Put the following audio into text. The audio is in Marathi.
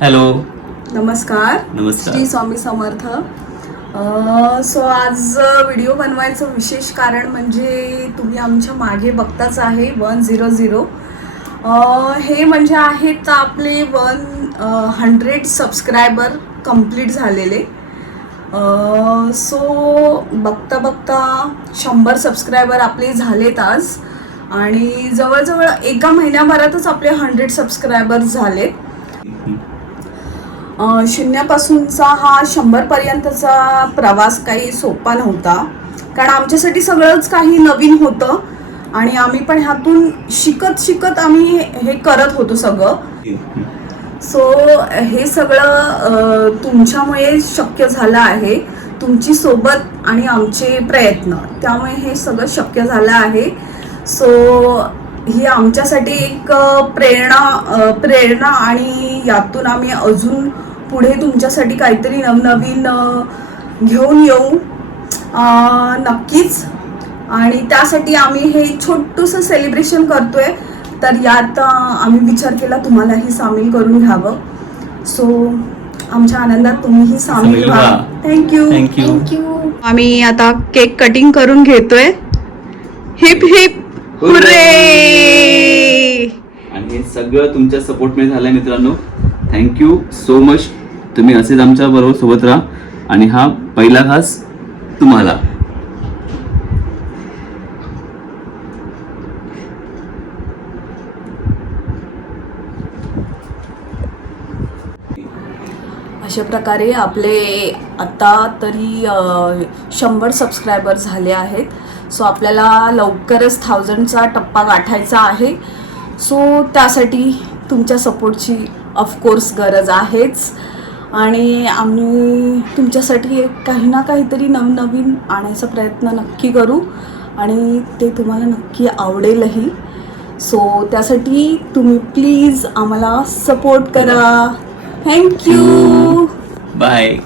हॅलो, नमस्कार. नमस्कार. श्री स्वामी समर्थ. सो आज व्हिडिओ बनवायचं विशेष कारण म्हणजे तुम्ही आमच्या मागे बघताच आहे 100. हे म्हणजे आहेत आपले 100 सबस्क्रायबर कंप्लीट झालेले. सो बघता बघता 100 सबस्क्रायबर आपले झालेत आज, आणि जवळजवळ एका महिन्याभरातच आपले 100 सबस्क्रायबर झालेत. शून्यापासूनचा हा 100 पर्यंतचा प्रवास काही सोपा नव्हता, कारण आमच्यासाठी सगळंच काही नवीन होतं आणि आम्ही पण ह्यातून शिकत आम्ही हे करत होतो सगळं. सो हे सगळं तुमच्यामुळे शक्य झालं आहे, तुमची सोबत आणि आमचे प्रयत्न, त्यामुळे हे सगळं शक्य झालं आहे. सो ही आमच्यासाठी एक प्रेरणा आणि यातून आम्ही अजून पुढे तुमच्यासाठी काहीतरी नवनवीन घेऊन येऊ नक्कीच. आणि त्यासाठी आम्ही हे छोटंसं सेलिब्रेशन करतोय, तर यात आम्ही विचार केला तुम्हालाही सामील करून घ्यावं. सो आमच्या आनंदात तुम्हीही सामील व्हा. थँक्यू. आम्ही आता केक कटिंग करून घेतोय. Heap heap hurray. आणि हे सगळं तुमच्या सपोर्टमुळे झालंय मित्रांनो. Thank you so much. तुम्ही असेच आमच्या बरोबर सोबत राहा, आणि हा पहिला खास तुम्हाला. अशा प्रकारे आपले आता तरी 100 सबस्क्रायबर झाले आहेत. सो आपल्याला लवकरच 1000चा टप्पा गाठायचा आहे. सो त्यासाठी तुमच्या सपोर्टची ऑफकोर्स गरज आहेच, आणि आम्ही तुमच्यासाठी काही ना काहीतरी नवनवीन आणायचा प्रयत्न नक्की करू, आणि ते तुम्हाला नक्की आवडेलही. सो त्यासाठी तुम्ही प्लीज आम्हाला सपोर्ट करा. थँक्यू. बाय.